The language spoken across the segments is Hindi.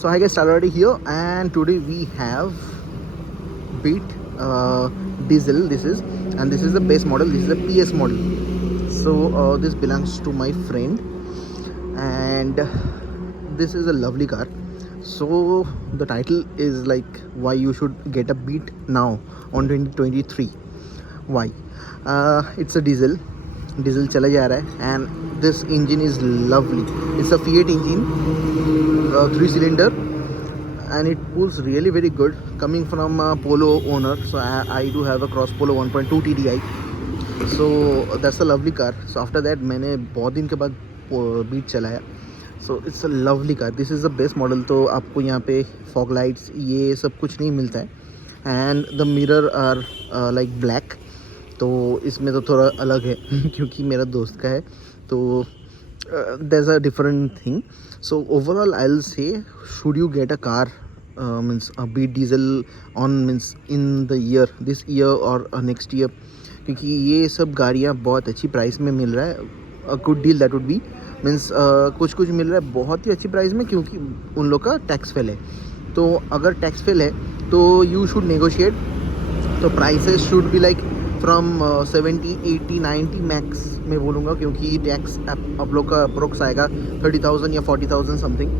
So I get started already here, and today we have Beat diesel. This is, and this is the base model. This is the PS model. So this belongs to my friend, and this is a lovely car. So the title is like why you should get a Beat now on 2023. Why? It's a diesel चला जा रहा है, and this engine is lovely. It's a Fiat engine, 3 cylinder, and it pulls really very good coming from a Polo owner. So I do have a Cross Polo 1.2 TDI. So that's a lovely car. So after that मैंने बहुत दिन के बाद बीट चलाया. So it's a lovely car. This is the base model. तो आपको यहाँ पे fog lights ये सब कुछ नहीं मिलता है, and the mirror are like black. तो इसमें तो थोड़ा अलग है क्योंकि मेरा दोस्त का है, तो there's a different thing. So overall I'll say, should you get a car means a Beat diesel on means in the year, this year or next year, क्योंकि ये सब गाड़ियाँ बहुत अच्छी प्राइस में मिल रहा है. a good deal that would be means कुछ कुछ मिल रहा है बहुत ही अच्छी प्राइस में, क्योंकि उन लोग का टैक्स फेल है. तो अगर टैक्स फेल है तो यू शुड नेगोशिएट. तो prices should be like from 70, 80, 90 max मैं बोलूँगा, क्योंकि टैक्स आप लोग का अप्रोक्स आएगा 30,000 या 40,000 समथिंग,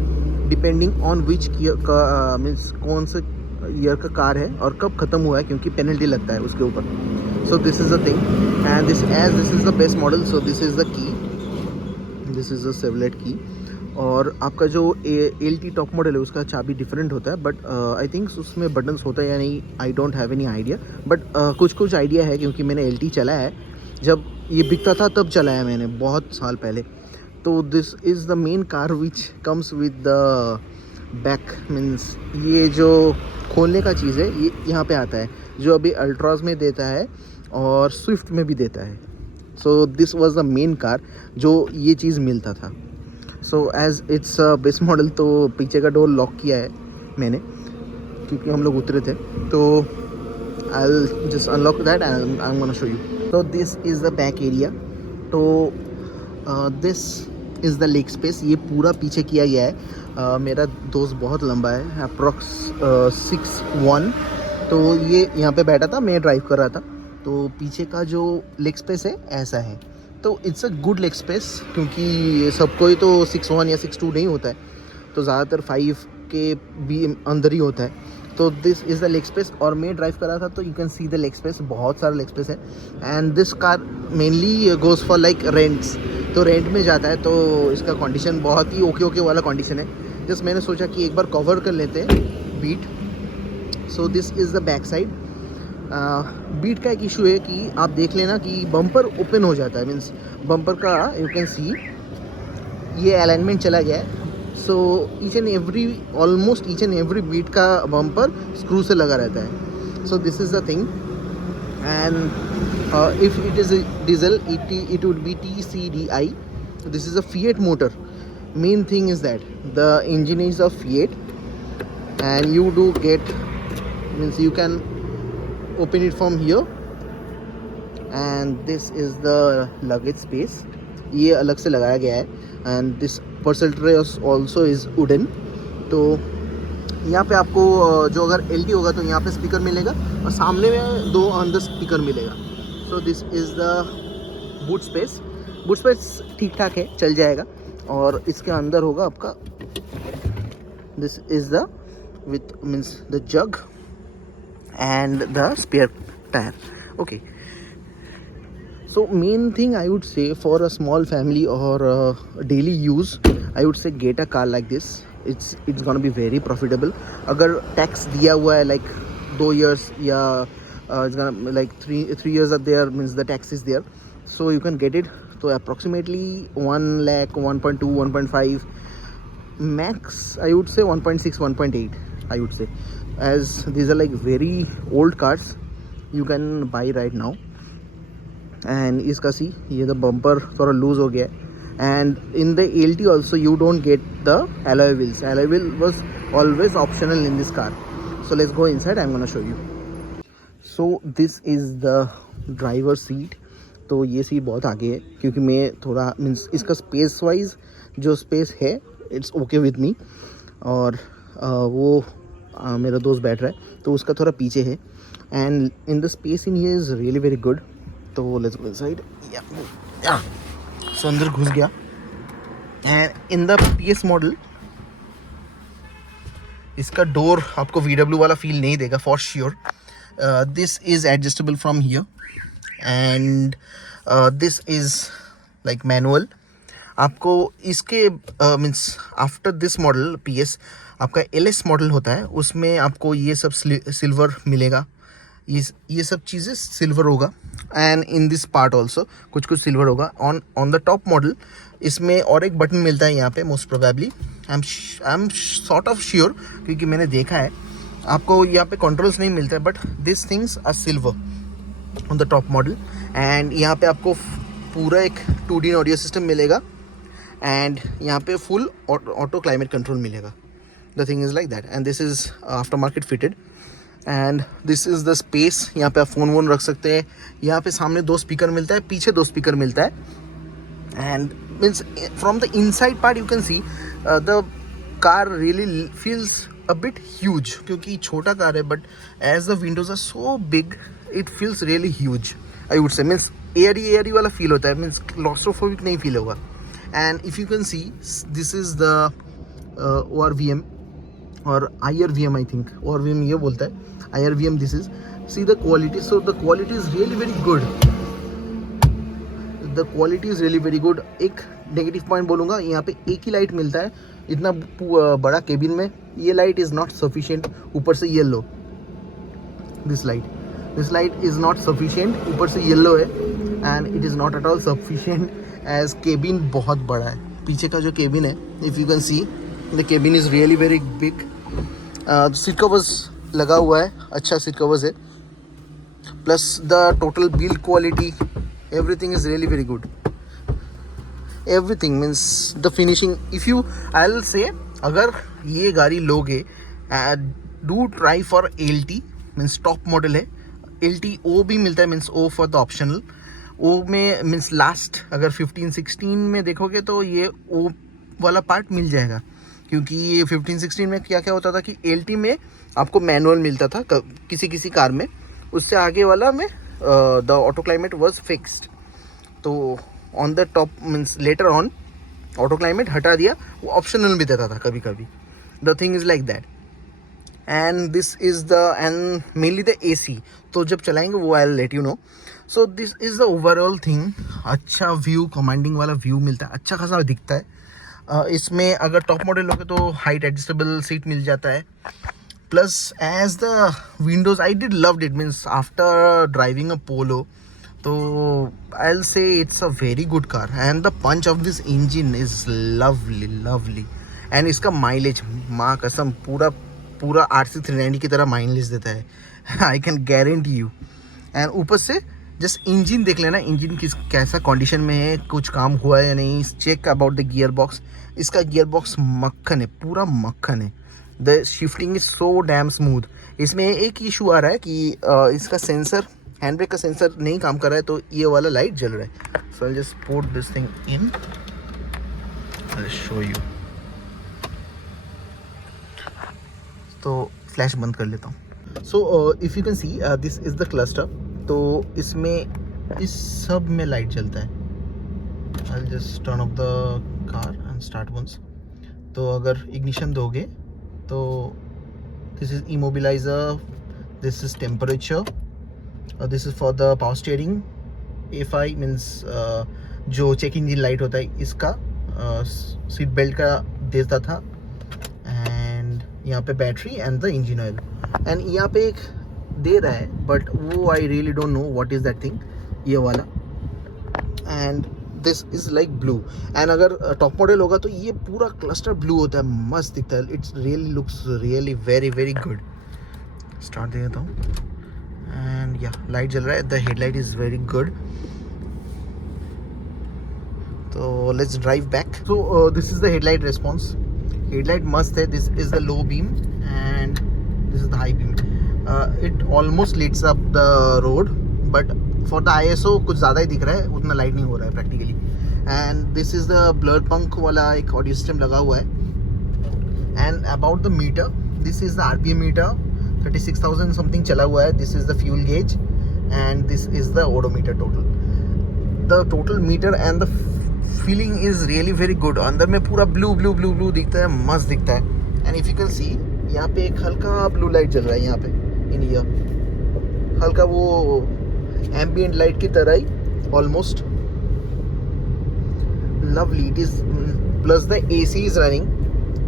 डिपेंडिंग ऑन विच का मीन्स कौन से ईयर का कार है और कब ख़त्म हुआ है, क्योंकि पेनल्टी लगता है उसके ऊपर. So this is the thing, and this is the best model. So this is the key, this is the सेवलेट की. और आपका जो LT टॉप मॉडल है उसका चाबी डिफरेंट होता है, बट आई थिंक उसमें बटन्स होता है या नहीं, I don't have any idea, but कुछ आइडिया है क्योंकि मैंने LT चलाया है. जब ये बिकता था तब चलाया मैंने बहुत साल पहले. तो this is the main car which comes with the back means ये जो खोलने का चीज़ है ये यहाँ पे आता है, जो अभी अल्ट्राज में देता है और स्विफ्ट में भी देता है. So this was the main car जो ये चीज़ मिलता था. So as it's base model, तो पीछे का डोर लॉक किया है मैंने क्योंकि हम लोग उतरे थे. तो I will just unlock that and I am gonna show you. तो this is the back area. तो this is the leg space. ये पूरा पीछे किया गया है. मेरा दोस्त बहुत लंबा है, अप्रॉक्स 6'1". तो ये यहाँ पे बैठा था, मैं ड्राइव कर रहा था. तो पीछे का जो लेग स्पेस है ऐसा है. तो it's a good leg space, क्योंकि सबको ही तो 6'1" या 6'2" नहीं होता है, तो ज़्यादातर 5 के भी अंदर ही होता है. तो this is the leg space. और मैं ड्राइव कर रहा था तो you can see the leg space, बहुत सारा लेग स्पेस है. And this car mainly goes for like rents, तो रेंट में जाता है. तो इसका कंडीशन बहुत ही ओके वाला कंडीशन है. जस्ट मैंने सोचा कि एक बार कवर कर लेते हैं Beat. So this is the back side. Beat का एक इशू है कि आप देख लेना कि बम्पर ओपन हो जाता है, मीन्स बम्पर का यू कैन सी ये अलाइनमेंट चला गया है. So almost each and every Beat का बम्पर स्क्रू से लगा रहता है. So this is the thing. And if it is diesel it would be TCDI. This is a Fiat motor. Main thing is that the engine is of Fiat, and you do get means you can open it from here, and this is the luggage space. ये अलग से लगाया गया है. and this parcel tray also is wooden. तो यहाँ पे आपको जो अगर LT होगा तो यहाँ पे स्पीकर मिलेगा और सामने में 2 अंदर स्पीकर मिलेगा. सो this is the boot space. Boot space ठीक ठाक है, चल जाएगा. और इसके अंदर होगा आपका this is the with means the jug and the spare tire. Okay, so main thing I would say for a small family or daily use, I would say get a car like this. It's gonna be very profitable. अगर टैक्स दिया हुआ है like 2 years या it's gonna like 3 years are there, means the tax is there, so you can get it. So approximately 1 lakh, 1.2, 1.5 max, I would say 1.6, 1.8 I would say, as these are like very old cars you can buy right now. And इसका सी ये the bumper थोड़ा लूज हो गया है. and in the LT also you don't get the alloy wheels. Alloy wheel was always optional in this car. So let's go inside, I'm gonna show you. So this is the driver seat. तो ये सीट बहुत आगे है क्योंकि मैं थोड़ा मीन्स इसका स्पेस वाइज जो स्पेस है इट्स ओके विद मी. और वो मेरा दोस्त बैठ रहा है तो उसका थोड़ा पीछे है. And in the space in here is really very good. तो लेट्स गो इनसाइड. या सो अंदर घुस गया. And in the PS model इसका डोर आपको VW वाला फील नहीं देगा for sure. This is adjustable from here and this is like manual. आपको इसके means after this model PS आपका LS मॉडल होता है, उसमें आपको ये सब सिल्वर मिलेगा. ये सब चीज़ें सिल्वर होगा. And in this part also कुछ कुछ सिल्वर होगा. ऑन द टॉप मॉडल इसमें और एक बटन मिलता है यहाँ पे most probably. I am sort of sure क्योंकि मैंने देखा है. आपको यहाँ पे कंट्रोल्स नहीं मिलता है but this things are silver on the top model. एंड यहाँ पे आपको पूरा एक 2D ऑडियो सिस्टम मिलेगा. एंड यहाँ पे फुल ऑटो क्लाइमेट कंट्रोल मिलेगा. The thing is like that. And this is after market fitted. And this is the space. यहाँ पे आप फ़ोन वोन रख सकते हैं. यहाँ पे सामने 2 स्पीकर मिलता है, पीछे 2 स्पीकर मिलता है. And means from the inside part you can see the car really feels a bit huge क्योंकि छोटा कार है but as the windows are so big it feels really huge. I would say means airy वाला फील होता है. मीन्स क्लॉस्ट्रोफोबिक नहीं फील होगा. And if you can see this is the ORVM और IRVM. आई थिंक ORVM ये बोलता है. IRVM this is. See the quality. So the quality is really very good. The quality is really very good. एक नेगेटिव पॉइंट बोलूँगा, यहाँ पे एक ही लाइट मिलता है इतना बड़ा केबिन में. ये लाइट इज़ नॉट सफिशिएंट. ऊपर से yellow this light is not sufficient. ऊपर से येलो है and it is not at all sufficient as cabin बहुत बड़ा है. पीछे का जो केबिन है if you can see the cabin is really very big. Seat covers लगा हुआ है, अच्छा सीट कवर्स है. Plus the total build quality everything is really very good. Everything means the finishing. If you, I'll say अगर ये गाड़ी लोगे do try for LT means top model है. LT O भी मिलता है means O for the optional. O में means last अगर 15-16 में देखोगे तो ये O वाला पार्ट मिल जाएगा क्योंकि ये 15-16 में क्या क्या होता था कि LT में आपको मैनुअल मिलता था किसी कार में. उससे आगे वाला में the auto climate was fixed. तो on the top means later on auto climate हटा दिया, वो optional भी देता था कभी कभी. The thing is like that. And this is the and mainly the AC. तो जब चलाएंगे वो I'll let you know. So this is the overall thing. अच्छा व्यू, कमांडिंग वाला व्यू मिलता है, अच्छा खासा दिखता है. इसमें अगर टॉप मॉडल लोगे तो हाइट एडजस्टेबल सीट मिल जाता है. Plus as the windows I did loved it means after driving a Polo, so I'll say it's a very good car and the punch of this engine is lovely. And इसका माइलेज माँ कसम पूरा RC 390 की तरह माइलेज देता है. I can guarantee you. and ऊपर से जस्ट इंजन देख लेना, इंजन कैसा कंडीशन में है, कुछ काम हुआ है या नहीं. Check about the gear box. इसका गियर बॉक्स मक्खन है, पूरा मक्खन है. The shifting is so damn smooth. इसमें एक इशू आ रहा है कि इसका सेंसर, हैंड ब्रेक का सेंसर नहीं काम कर रहा है तो ये वाला लाइट जल रहा है. So I just put this thing in, I show you. तो फ्लैश बंद कर लेता हूँ. So if you can see this is the cluster. तो इसमें इस सब में लाइट जलता है. I just turn off the car and start once. तो अगर इग्निशन दोगे तो this is immobiliser, this is temperature, this is for the power steering. A5 means जो चेक इंजन लाइट होता है इसका, सीट बेल्ट का देता था. एंड यहाँ पे battery and the engine oil. And यहाँ पे एक दे रहा है बट वो I really don't know what is that thing, ये वाला. And this is like blue. And अगर टॉप मॉडल होगा तो ये पूरा क्लस्टर ब्लू होता है, मस्त दिखता है. It's really looks really very very good. Start दे देता हूँ एंड या लाइट जल रहा है. The headlight is very good. तो let's drive back. So this is the headlight response. Headlight मस्त है. This is the low beam and this is the high beam. It almost lits up the road but for the ISO कुछ ज़्यादा ही दिख रहा है, उतना लाइट नहीं हो रहा है practically. And this is the Blaupunkt वाला एक ऑडियो सिस्टम लगा हुआ है. And about the meter, this is the RPM meter, 36,000 something चला हुआ है. This is the fuel gauge and this is the odometer. Total meter and the feeling is really very good. अंदर में पूरा ब्लू ब्लू ब्लू ब्लू दिखता है, मस्त दिखता है. एंड इफ यू कैन सी, यहाँ पे एक हल्का ब्लू लाइट जल रहा है यहाँ पे इन ईयर, हल्का वो एम्बियंट लाइट की तरह ही almost. Lovely it is. Plus the AC is running,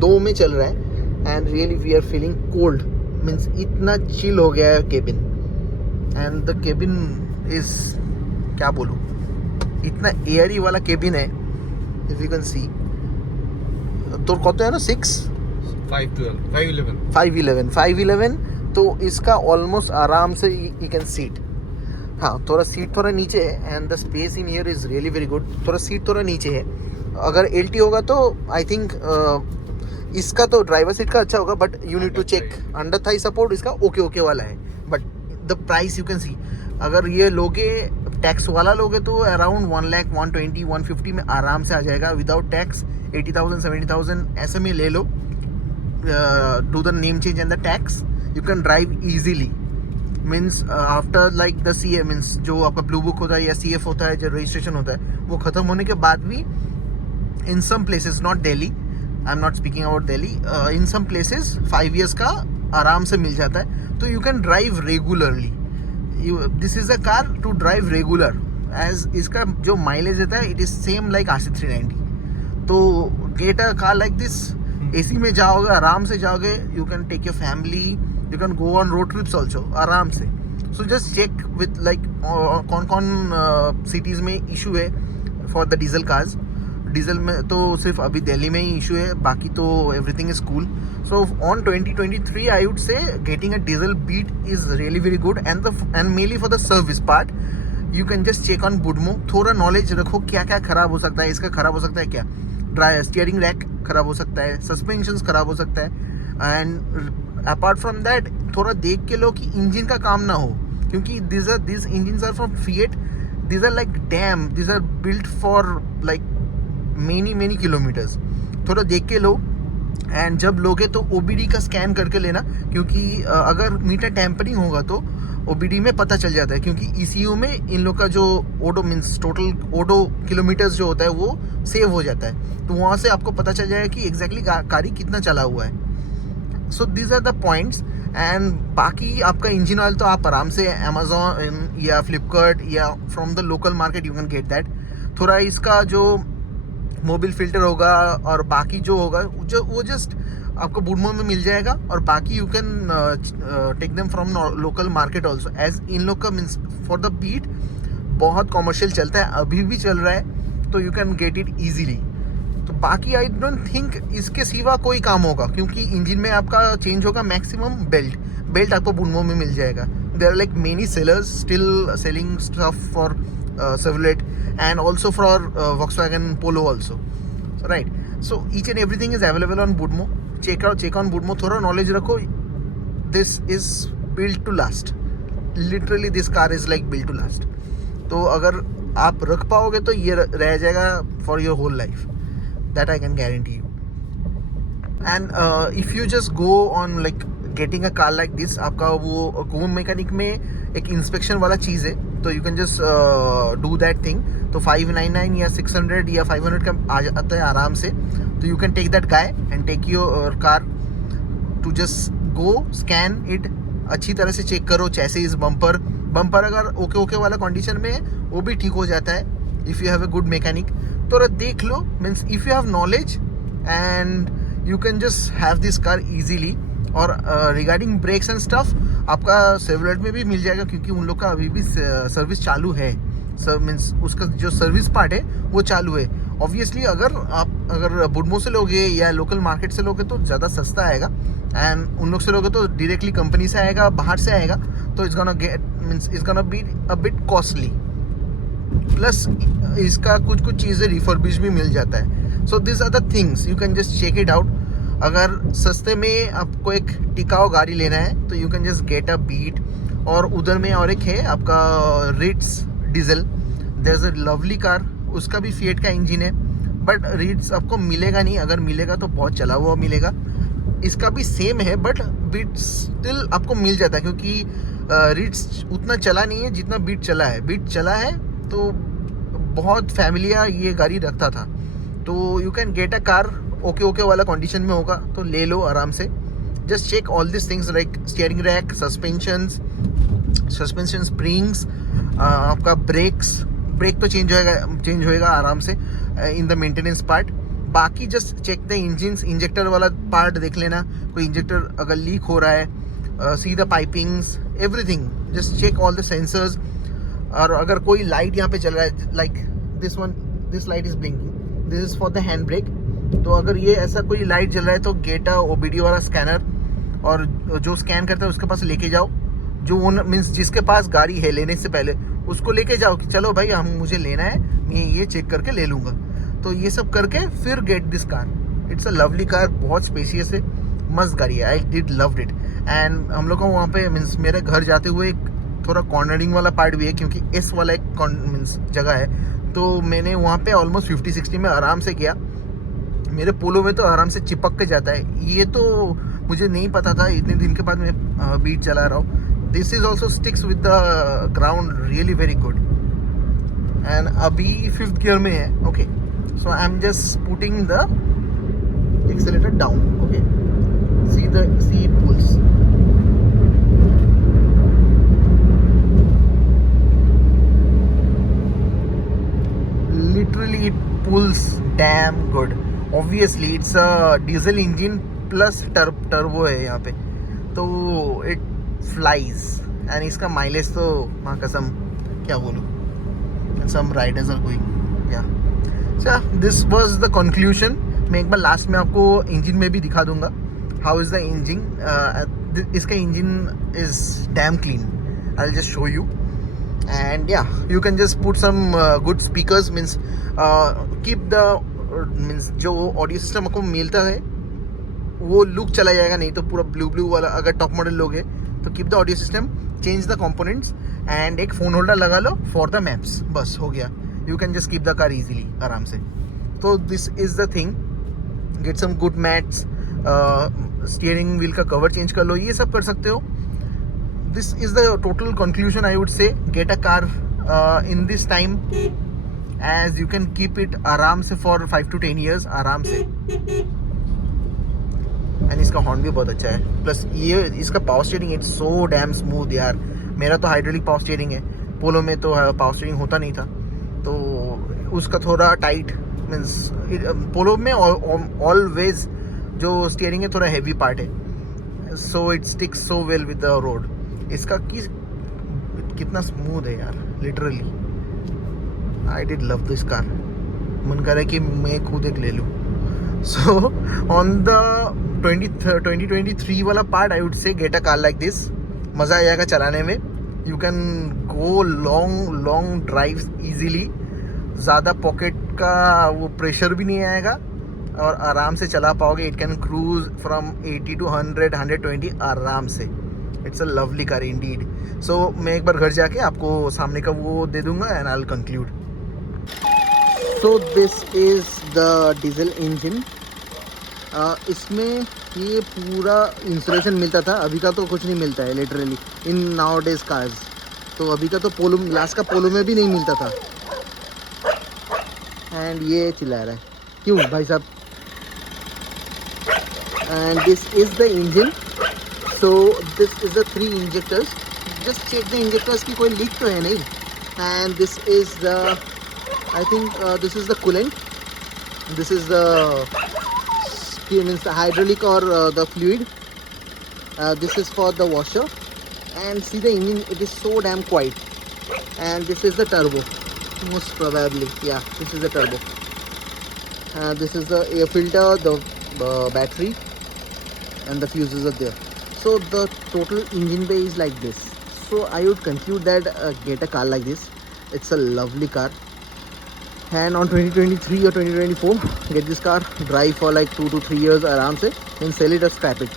2 में चल रहा है. And really we are feeling cold, means इतना चिल हो गया है cabin. And the cabin is, क्या बोलूँ, इतना एयरी वाला केबिन है. इफ यू कैन सी, तो कत है ना 511, तो इसका ऑलमोस्ट आराम से यू कैन सीट. हाँ, थोड़ा सीट थोड़ा नीचे है and the space in here is really very good. थोड़ा सीट थोड़ा नीचे है. अगर LT होगा तो आई थिंक इसका तो ड्राइवर सीट का अच्छा होगा, but you need to check. Under thigh support इसका ओके वाला है. But the price you can see, अगर ये लोगे टैक्स वाला लोगे तो अराउंड 1,00,000, 120, 150 में आराम से आ जाएगा. विदाउट टैक्स 80,000, 70,000 ऐसे में ले लो. Do the name change and the tax, you can drive easily. Means after like the CA, means जो आपका ब्लू बुक होता है या CF होता है, जो रजिस्ट्रेशन होता है, वो ख़त्म होने के बाद भी in some places, not Delhi, I am not speaking about Delhi, in some places 5 years का आराम से मिल जाता है. तो you can drive regularly. This is a car to drive regular, as इसका जो माइलेज देता है it is same like RC 390. तो get a car like this. AC में जाओगे, आराम से जाओगे, you can take your family, you can go on road trips also आराम से. So just check with like कौन सिटीज़ में इशू है for the diesel cars. Diesel में तो सिर्फ अभी दिल्ली में ही इशू है, बाकी तो everything is cool. So on 2023 I would say getting a diesel Beat is really very good. And mainly for the service part you can just check on Boodmo. थोड़ा नॉलेज रखो क्या क्या खराब हो सकता है. इसका खराब हो सकता है क्या, स्टीयरिंग रैक खराब हो सकता है, सस्पेंशंस खराब हो सकता है. एंड अपार्ट फ्रॉम दैट थोड़ा देख के लो कि इंजन का काम ना हो, क्योंकि this engines are from Fiat. these are like damn, these are built for like many kilometres. थोड़ा देख के लो. एंड जब लोगे तो OBD का स्कैन करके लेना, क्योंकि अगर मीटर टैम्परिंग होगा तो OBD में पता चल जाता है. क्योंकि ECU में इन लोग का जो ओडो मीन्स टोटल ओडो किलोमीटर्स जो होता है वो सेव हो जाता है. तो वहाँ से आपको पता चल जाएगा कि एग्जैक्टली गाड़ी कितना चला हुआ है. So these are the points. And बाकी आपका इंजन ऑयल तो आप आराम से अमेजोन या फ्लिपकार्ट या from the local market you can get that. थोड़ा इसका जो मोबिल फिल्टर होगा और बाकी जो होगा जो वो जस्ट आपको बुडमो में मिल जाएगा. और बाकी you can take them from local market also. As in लोग का मीन्स फॉर द बीट बहुत कॉमर्शियल चलता है, अभी भी चल रहा है, तो you can get it easily. तो बाकी आई डोंट थिंक इसके सिवा कोई काम होगा, क्योंकि इंजन में आपका चेंज होगा मैक्सिमम बेल्ट आपको बुडमो में मिल जाएगा. There are like many sellers still selling stuff for Chevrolet and also for Volkswagen Polo also. So right, so each and everything is available on Budmo. Check on Budmo. थोड़ा knowledge रखो. This is built to last. Literally this car is like built to last. तो अगर आप रख पाओगे तो ये रह जाएगा for your whole life. That I can guarantee you. And if you just go on like getting a car like this, आपका वो गोम मैकेनिक में एक इंस्पेक्शन वाला चीज़ है, तो you can just do that thing. तो 599 या 600 या 500 का आ जाता है आराम से. तो you can take that guy and take your car to just go scan it. अच्छी तरह से चेक करो चैसिस, बम्पर अगर ओके वाला कंडीशन में है वो भी ठीक हो जाता है if you have a good mechanic. तो देख लो. Means if you have knowledge and you can just have this car easily. और रिगार्डिंग ब्रेक्स एंड स्टफ आपका सेवलेट में भी मिल जाएगा, क्योंकि उन लोग का अभी भी सर्विस चालू है. मीन्स उसका जो सर्विस पार्ट है वो चालू है. ऑब्वियसली अगर बुडमो से लोगे या लोकल मार्केट से लोगे तो ज़्यादा सस्ता आएगा. एंड उन लोग से लोगे तो डायरेक्टली कंपनी से आएगा, बाहर से आएगा, तो it's gonna be a bit costly. Plus इसका कुछ चीज़ें रिफर्बिश भी मिल जाता है. So this are the things you can just check it out. अगर सस्ते में आपको एक टिकाऊ गाड़ी लेना है तो you can just get a Beat. और उधर में और एक है आपका Ritz diesel. There is a lovely car, उसका भी Fiat का इंजन है, बट रिट्स आपको मिलेगा नहीं. अगर मिलेगा तो बहुत चला हुआ मिलेगा. इसका भी सेम है, बट बीट स्टिल आपको मिल जाता है क्योंकि रीट्स उतना चला नहीं है जितना बीट चला है. बीट चला है तो बहुत फैमिलिया ये गाड़ी रखता था. तो you can get a car okay वाला कंडीशन में होगा तो ले लो आराम से. Just check all this things like steering rack, suspension springs, आपका ब्रेक तो चेंज होएगा आराम से इन द मेंटेनेंस पार्ट. बाकी जस्ट चेक द इंजेक्टर वाला पार्ट देख लेना, कोई इंजेक्टर अगर लीक हो रहा है, see the pipings, everything. Just check all the sensors. और अगर कोई लाइट यहाँ पे चल रहा है like this light is blinking, this is for the hand brake. तो अगर ये ऐसा कोई लाइट जल रहा है तो गेट अ ओबीडी वाला स्कैनर, और जो स्कैन करता है उसके पास लेके जाओ. जो ओनर मीन्स जिसके पास गाड़ी है लेने से पहले उसको लेके जाओ कि चलो भाई मुझे लेना है, मैं ये चेक करके ले लूँगा. तो ये सब करके फिर gate this car. It's a lovely car, बहुत स्पेशियस है, मस्त गाड़ी है. I did loved it. And हम लोग को वहाँ पे मीन्स मेरे घर जाते हुए एक थोड़ा कॉर्नरिंग वाला पार्ट भी है क्योंकि एस वाला एक मीन्स जगह है. तो मैंने वहाँ पे ऑलमोस्ट 50-60 में आराम से गया. मेरे पोलो में तो आराम से चिपक के जाता है. ये तो मुझे नहीं पता था, इतने दिन के बाद मैं बीट चला रहा हूँ. This is also sticks with the ground really very good. And अभी 5th गियर में है. Okay, so I am just putting the accelerator down. Okay, see it pools. Literally it pulls damn good. Obviously it's a diesel engine plus turbo है यहाँ पे, तो it flies. and इसका माइलेज तो माँ कसम क्या बोलूँ, some riders are going. yeah, so this was the conclusion. मैं एक बार लास्ट में आपको इंजन में भी दिखा दूंगा how is the engine. इसका engine is damn clean. I'll just show you. And yeah, you can just put some good speakers, means keep the means जो ऑडियो सिस्टम आपको मिलता है वो लुक चला जाएगा, नहीं तो पूरा ब्लू वाला. अगर टॉप मॉडल लोग है तो keep the audio system, change the components and एक फ़ोन होल्डर लगा लो फॉर द मैप्स, बस हो गया. You can just keep the car easily आराम से. तो this is the thing. Get some good mats, steering wheel का कवर चेंज कर लो, ये सब कर सकते हो. This is the total conclusion, I would say. Get a car in this time, as you can keep it आराम से for 5 to 10 years आराम से. and इसका हॉर्न भी बहुत अच्छा है. प्लस ये इसका power steering it's so damn smooth यार. मेरा तो हाइड्रोलिक पावर स्टीयरिंग है, पोलो में तो पावर स्टीयरिंग होता नहीं था, तो उसका थोड़ा टाइट मीन्स पोलो में ऑलवेज जो स्टीयरिंग है थोड़ा हैवी पार्ट है, so it sticks so well with the road. इसका कितना स्मूथ है यार, literally. I did love this car. मन कर रहा है कि मैं खुद एक ले लूँ. सो ऑन द 2023 वाला पार्ट आई वुड से gate a car like this. मज़ा आ जाएगा चलाने में. You can go long drives easily. ज़्यादा पॉकेट का वो प्रेशर भी नहीं आएगा और आराम से चला पाओगे. It can cruise from 80 to 100-120 आराम से. It's a lovely car indeed. So मैं एक बार घर जाके आपको सामने का वो दे दूंगा and I will conclude. So this is the diesel engine. इसमें ये पूरा इंसुलेशन मिलता था, अभी का तो कुछ नहीं मिलता है literally in now days cars. तो अभी का तो पोलो, लास्ट का पोलो में भी नहीं मिलता था. एंड ये चिल्ला रहा है क्यों भाई साहब. And this is the engine. So this is the 3 injectors. Just check the injectors की कोई लीक तो है नहीं. And this is the, I think this is the coolant. This is the means the hydraulic or the fluid. This is for the washer. And see the engine, it is so damn quiet. And this is the turbo, most probably. Yeah, this is the turbo. This is the air filter, the battery, and the fuses are there. So the total engine bay is like this. So I would conclude that get a car like this. It's a lovely car. And on 2023 or 2024, get this car, drive for like 2 to 3 years आराम से, then sell it or scrap it.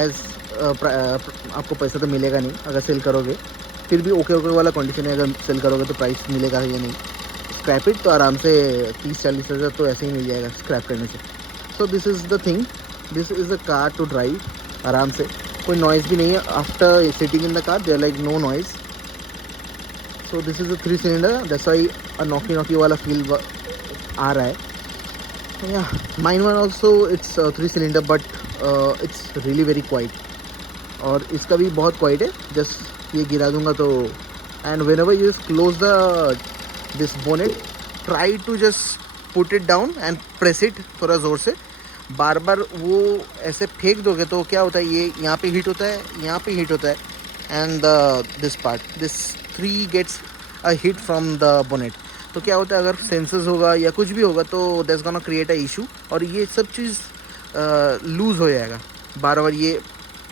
As आपको पैसा तो मिलेगा नहीं अगर सेल करोगे, फिर भी ओके वाला कंडीशन है. अगर सेल करोगे तो प्राइस मिलेगा या नहीं. स्क्रैप इट तो आराम से 30-40 हज़ार तो ऐसे ही मिल जाएगा स्क्रैप करने से. So this is the thing. This is a car to drive आराम से, कोई नॉइज़ भी नहीं है. After sitting in the car there like no noise. So this is a 3 cylinder, that's why a knocky knocky वाला फील आ रहा है. Yeah, mine one also it's 3 cylinder but it's really very quiet. और इसका भी बहुत क्वाइट है. जस्ट ये गिरा दूंगा तो, and whenever you close the this bonnet, try to just put it down and press it थोड़ा ज़ोर से. बार बार वो ऐसे फेंक दोगे तो क्या होता है, ये यहाँ पे हीट होता है, यहाँ पे हीट होता है, and this part, this 3 gets a heat from the bonnet. तो क्या होता है, अगर सेंसर्स होगा या कुछ भी होगा तो that's gonna create a issue, और ये सब चीज़ लूज़ हो जाएगा बार बार ये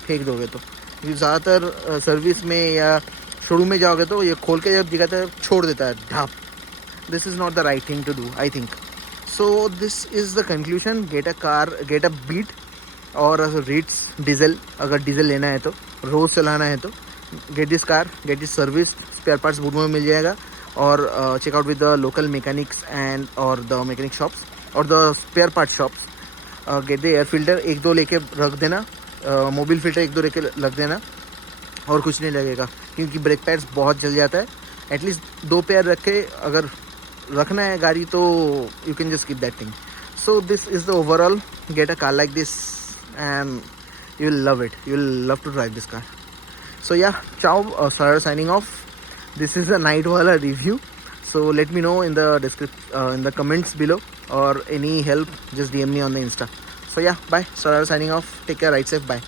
फेंक दोगे तो. ज़्यादातर सर्विस में या शोरूम में जाओगे तो ये खोल के जब दिखाता है छोड़ देता है ढाप. This is not the right thing to do I think. So this is the conclusion. Get a car, get a Beat और रीड्स डीजल. अगर डीजल लेना है तो, रोज़ चलाना है तो get this car, get this service. Spare parts बुड में मिल जाएगा. और check out with the local mechanics and और द मैकेनिक शॉप्स और the spare part shops. Get the air filter, 1-2 लेके रख देना. मोबिल फिल्टर 1-2 लेके रख देना, और कुछ नहीं लगेगा क्योंकि ब्रेक पैड्स बहुत जल जाता है. एटलीस्ट 2 पेयर रख के अगर रखना है गाड़ी तो you can just keep that thing. So this is the overall. Get a car like this and you will love it. You will love to drive this car. So yeah, ciao, Sarah signing off. This is a night wala review. So let me know in the in the comments below, or any help just DM me on the Insta. So yeah, bye. Sarah signing off. Take care. Ride safe. Bye.